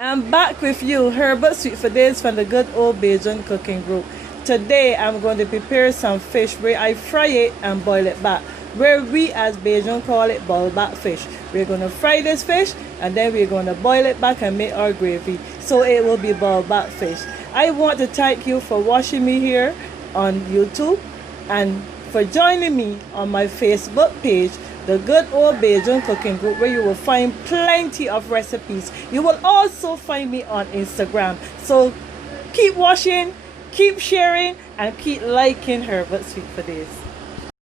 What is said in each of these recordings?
I'm back with you, Herbert Sweet for Days from the good old BAJAN cooking group. Today I'm going to prepare some fish where I fry it and boil it back. Where we as BAJAN call it boil back fish. We're going to fry this fish and then we're going to boil it back and make our gravy. So it will be boiled back fish. I want to thank you for watching me here on YouTube and for joining me on my Facebook page, the good old BAJAN cooking group, where you will find plenty of recipes. You will also find me on Instagram. So keep watching, keep sharing, and keep liking Herbert Sweet for Days.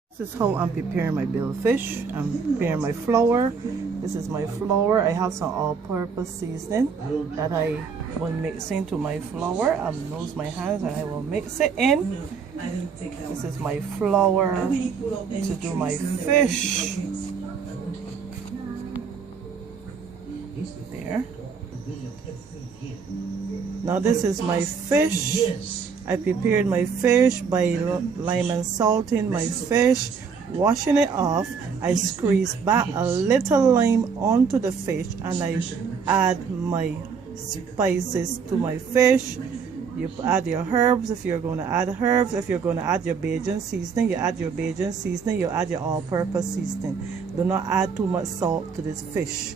This is how I'm preparing my biled fish. I'm preparing my flour. This is my flour. I have some all-purpose seasoning that I will mix into my flour. I'll use my hands and I will mix it in. This is my flour to do my fish. There. Now this is my fish. I prepared my fish by lime and salting my fish, washing it off. I squeeze back a little lime onto the fish and I add my spices to my fish. You add your herbs if you're going to add herbs. If you're going to add your BAJAN seasoning, you add your BAJAN seasoning. You add your all-purpose seasoning. Do not add too much salt to this fish.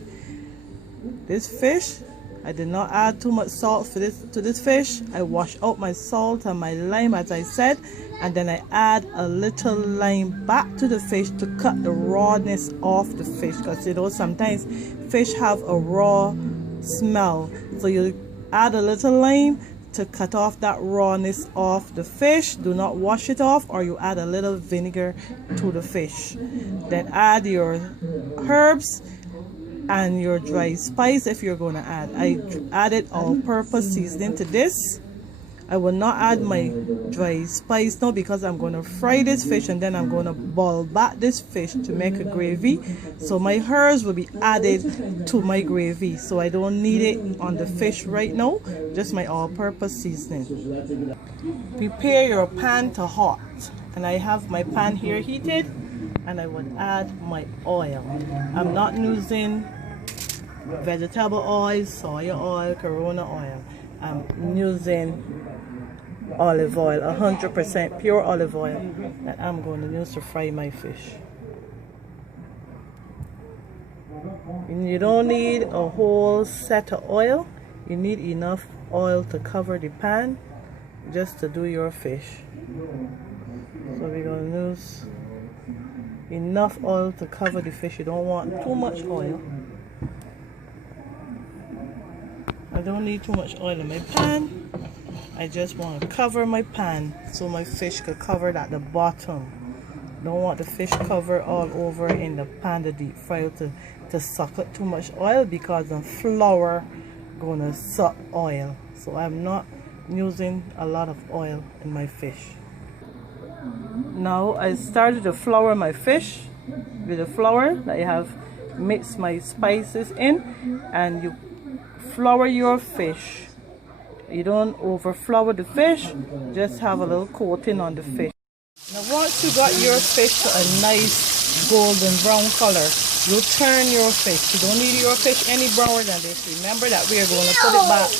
This fish, I did not add too much salt to this fish. I wash out my salt and my lime, as I said, and then I add a little lime back to the fish to cut the rawness off the fish, because you know sometimes fish have a raw smell. So you add a little lime to cut off that rawness off the fish. Do not wash it off, or you add a little vinegar to the fish. Then add your herbs and your dry spice if you're going to add. I added all-purpose seasoning to this. I will not add my dry spice now because I'm going to fry this fish and then I'm going to boil back this fish to make a gravy. So my herbs will be added to my gravy. So I don't need it on the fish right now, just my all-purpose seasoning. Prepare your pan to hot. And I have my pan here heated and I would add my oil. I'm not using vegetable oil, soy oil, Corona oil. I'm using olive oil, 100% pure olive oil that I'm going to use to fry my fish. And you don't need a whole set of oil. You need enough oil to cover the pan just to do your fish. So we're going to use enough oil to cover the fish. You don't want too much oil. I don't need too much oil in my pan. I just want to cover my pan so my fish could cover it at the bottom. Don't want the fish cover all over in the pan, the deep fry, to suck up too much oil, because the flour gonna suck oil. So I'm not using a lot of oil in my fish. Now I started to flour my fish with the flour that I have mixed my spices in, and you flour your fish. You don't over flour the fish, just have a little coating on the fish. Now once you got your fish to a nice golden brown color, you turn your fish. You don't need your fish any browner than this. Remember that we are going to put it back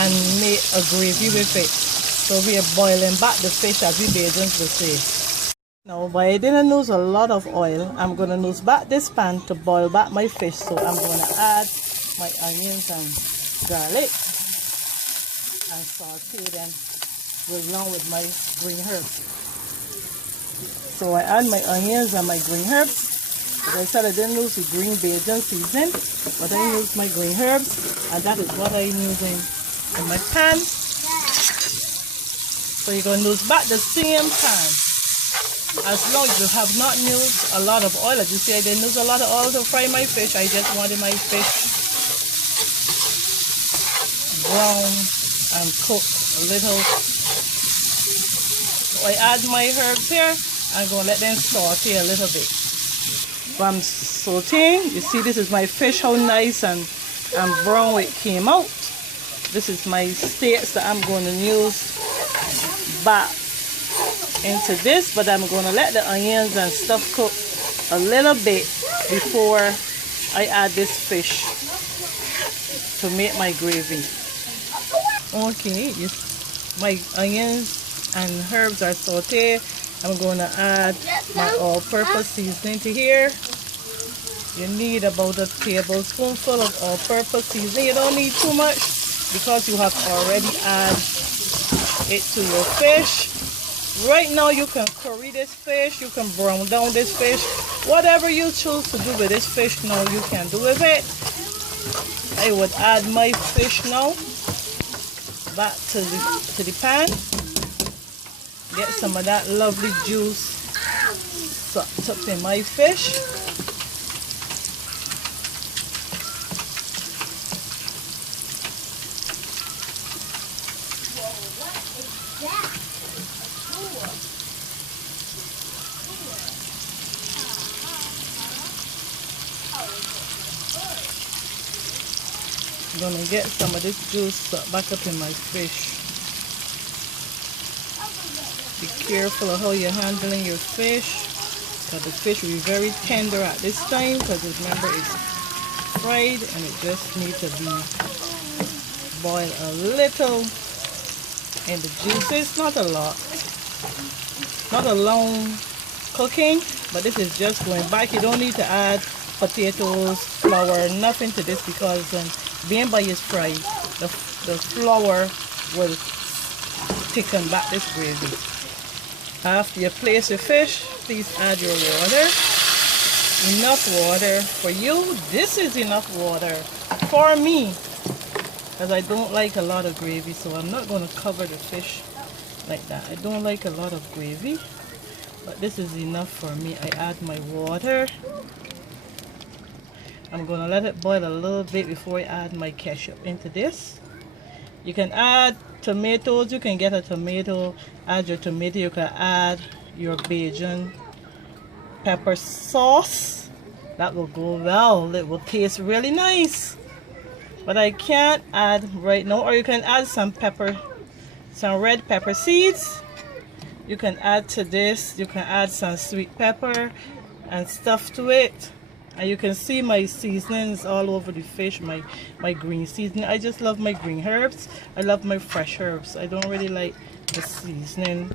and make a gravy with it. So we are boiling back the fish, as we BAJANs will say. Now, but I didn't use a lot of oil. I'm going to use back this pan to boil back my fish. So I'm going to add my onions and garlic and saute them along with my green herbs. So I add my onions and my green herbs. As I said, I didn't use the green BAJAN seasoning, but I used my green herbs, and that is what I'm using in my pan. So you're going to use back the same pan. As long as you have not used a lot of oil. As you see, I didn't use a lot of oil to fry my fish. I just wanted my fish brown and cooked a little. So I add my herbs here. I'm going to let them saute a little bit. From sauteing, you see this is my fish, how nice and brown it came out. This is my steaks that I'm going to use back into this, but I'm going to let the onions and stuff cook a little bit before I add this fish. to make my gravy. Okay, my onions and herbs are sauteed. I'm going to add my all-purpose seasoning to here. You need about a tablespoonful of all-purpose seasoning. You don't need too much because you have already added it to your fish. Right now you can curry this fish, you can brown down this fish. Whatever you choose to do with this fish now, you can do with it. I would add my fish now back to the pan. Get some of that lovely juice sucked up in my fish. I'm gonna get some of this juice sucked back up in my fish. Be careful of how you're handling your fish, because the fish will be very tender at this time, because remember it's fried and it just needs to be boiled a little in the juices, not a lot, not a long cooking, but this is just going back. You don't need to add potatoes, flour, nothing to this, because being by is fried, the flour will thicken back this gravy. After you place your fish, please add your water. Enough water for you. This is enough water for me, because I don't like a lot of gravy, so I'm not going to cover the fish like that. I don't like a lot of gravy, but this is enough for me. I add my water. I'm going to let it boil a little bit before I add my ketchup into this. You can add tomatoes. You can get a tomato, add your tomato. You can add your BAJAN pepper sauce. That will go well. It will taste really nice. But I can't add right now. Or you can add some pepper, some red pepper seeds. You can add to this. You can add some sweet pepper and stuff to it. And you can see my seasonings all over the fish, my green seasoning. I just love my green herbs. I love my fresh herbs. I don't really like the seasoning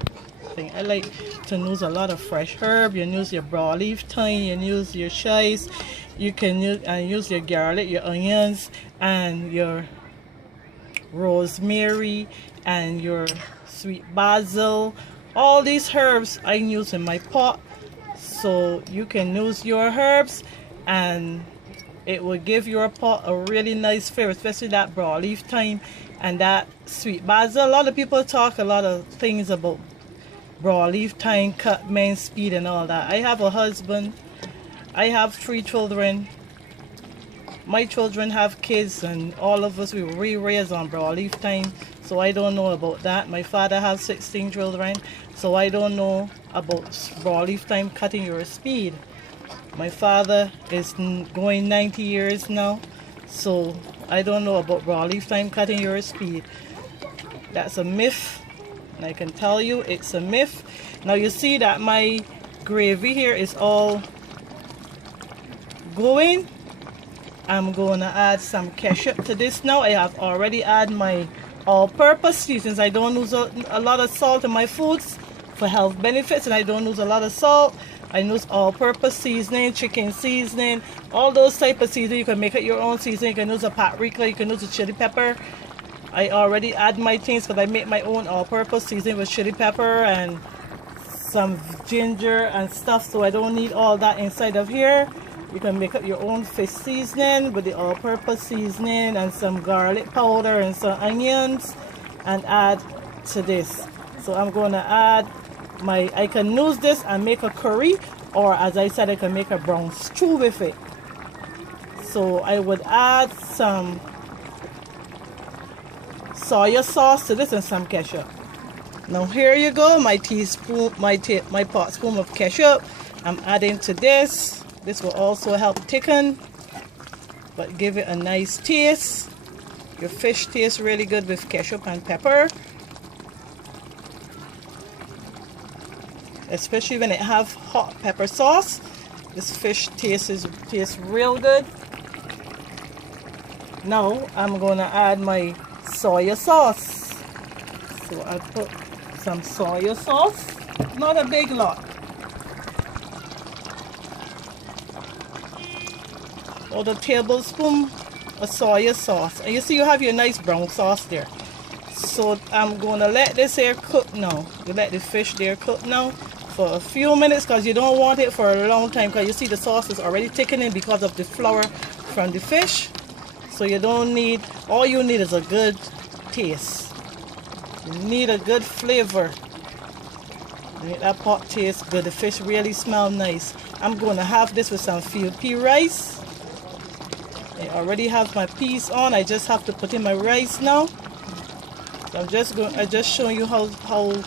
thing. I like to use a lot of fresh herb. You use your broadleaf thyme, you use your chives, you can use your garlic, your onions, and your rosemary, and your sweet basil. All these herbs I use in my pot. So you can use your herbs, and it will give your pot a really nice flavor, especially that broadleaf thyme and that sweet basil. A lot of people talk a lot of things about broadleaf thyme, cut men speed and all that. I have a husband. I have 3 children. My children have kids, and all of us, we were raised on broadleaf thyme, so I don't know about that. My father has 16 children, so I don't know about broadleaf thyme cutting your speed. My father is going 90 years now, so I don't know about broadleaf thyme cutting your speed. That's a myth, and I can tell you it's a myth. Now you see that my gravy here is all going. I'm going to add some ketchup to this now. I have already added my all-purpose seasonings. I don't use a lot of salt in my foods for health benefits, and I don't use a lot of salt. I use all-purpose seasoning, chicken seasoning, all those type of seasoning. You can make it your own seasoning. You can use a paprika, you can use a chili pepper. I already add my things, but I make my own all-purpose seasoning with chili pepper and some ginger and stuff, so I don't need all that inside of here. You can make up your own fish seasoning with the all-purpose seasoning and some garlic powder and some onions, and add to this. So I'm going to add I can use this and make a curry, or as I said, I can make a brown stew with it. So I would add some soy sauce to this and some ketchup. Now here you go, my teaspoon, my pot spoon of ketchup. I'm adding to this. This will also help thicken, but give it a nice taste. Your fish tastes really good with ketchup and pepper, especially when it have hot pepper sauce. This fish tastes real good. Now I'm going to add my soy sauce. So I put some soy sauce, not a big lot. Or the tablespoon of soy sauce. And you see you have your nice brown sauce there. So I'm going to let this here cook now. You let the fish there cook now for a few minutes because you don't want it for a long time, because you see the sauce is already thickening because of the flour from the fish. So you don't need, all you need is a good taste. You need a good flavor. You make that pot taste good. The fish really smell nice. I'm going to have this with some field pea rice. I already have my peas on. I just have to put in my rice now. So I'm just showing you how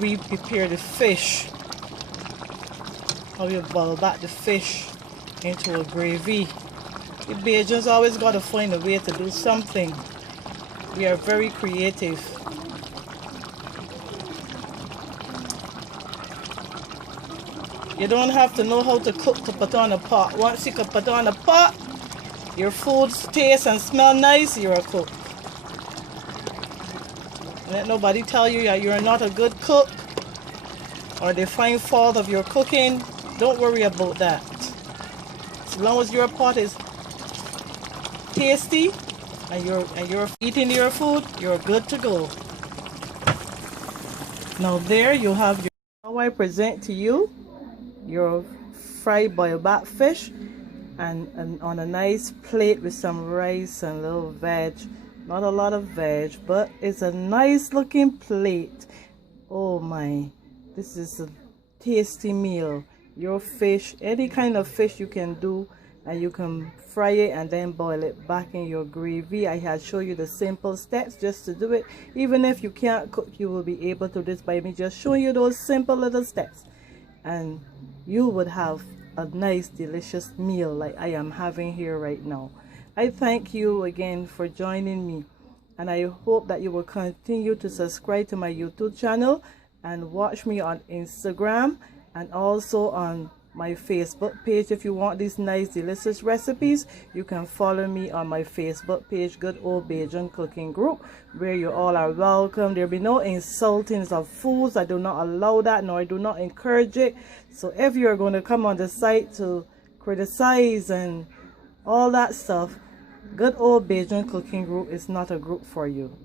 we prepare the fish. How you boil back the fish into a gravy. The Bajans always got to find a way to do something. We are very creative. You don't have to know how to cook to put on a pot. Once you can put on a pot, your food tastes and smell nice, you're a cook. Let nobody tell you that you're not a good cook or they find fault of your cooking. Don't worry about that. As long as your pot is tasty and you're eating your food, you're good to go. Now there you have your, how I present to you your fried boiled back fish and on a nice plate with some rice and a little veg. Not a lot of veg, but it's a nice looking plate. Oh my, this is a tasty meal. Your fish, any kind of fish you can do, and you can fry it and then boil it back in your gravy. I had shown you the simple steps just to do it. Even if you can't cook, you will be able to do this by me just showing you those simple little steps, and you would have a nice delicious meal like I am having here right now. I thank you again for joining me, and I hope that you will continue to subscribe to my YouTube channel and watch me on Instagram and also on my Facebook page. If you want these nice delicious recipes, you can follow me on my Facebook page, Good Old Bajan Cooking Group, where you all are welcome. There will be no insultings of foods. I do not allow that, nor I do not encourage it. So if you're going to come on the site to criticize and all that stuff, Good Old Bajan Cooking Group is not a group for you.